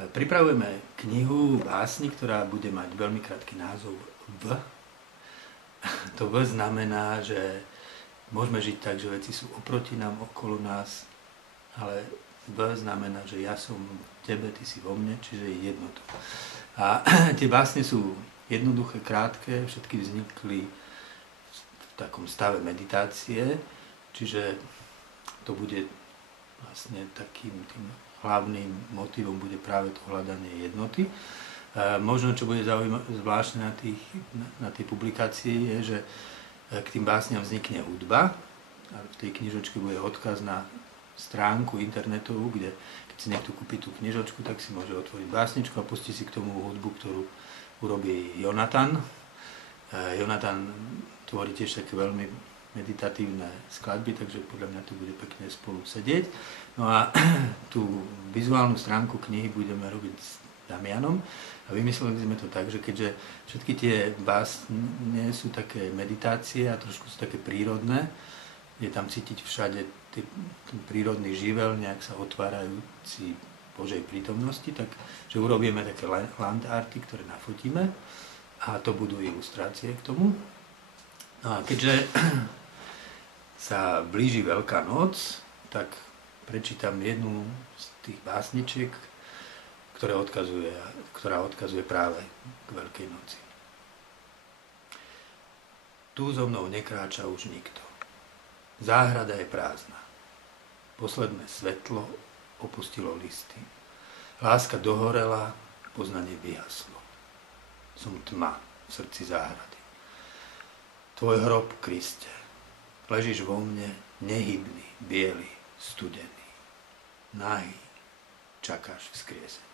Pripravujeme knihu básni, ktorá bude mať veľmi krátky názov V. To V znamená, že môžeme žiť tak, že veci sú oproti nám, okolo nás, ale V znamená, že ja som v tebe, ty si vo mne, čiže je jednotu. A tie básne sú jednoduché, krátke, všetky vznikli v takom stave meditácie, čiže to bude vlastne takým tým hlavným motivom bude práve to hľadanie jednoty. Možno, čo bude zvláštne na tej publikácii, je, že k tým básniam vznikne hudba. A v tej knižočke bude odkaz na stránku internetovú, kde keď si niekto kúpi tú knižočku, tak si môže otvoriť básničku a pustiť si k tomu hudbu, ktorú urobí Jonatan. Jonatan tvorí tiež také veľmi meditatívne skladby, takže podľa mňa to bude pekne spolu sedieť. No a tú vizuálnu stránku knihy budeme robiť s Damianom a vymysleli sme to tak, že keďže všetky tie básne sú také meditácie a trošku sú také prírodné, je tam cítiť všade ten prírodný živel, nejak sa otvárajúci Božej prítomnosti, takže urobíme také land arty, ktoré nafotíme a to budú ilustrácie k tomu. No a keďže sa blíži Veľká noc, tak prečítam jednu z tých básničiek, ktorá odkazuje práve k Veľkej noci. Tu so mnou nekráča už nikto. Záhrada je prázdna. Posledné svetlo opustilo listy. Láska dohorela, poznanie vyhaslo. Som tma v srdci záhrady. Tvoj hrob, Kriste, ležíš vo mne, nehybný, biely, studený. Nahý, čakáš vzkriesenie.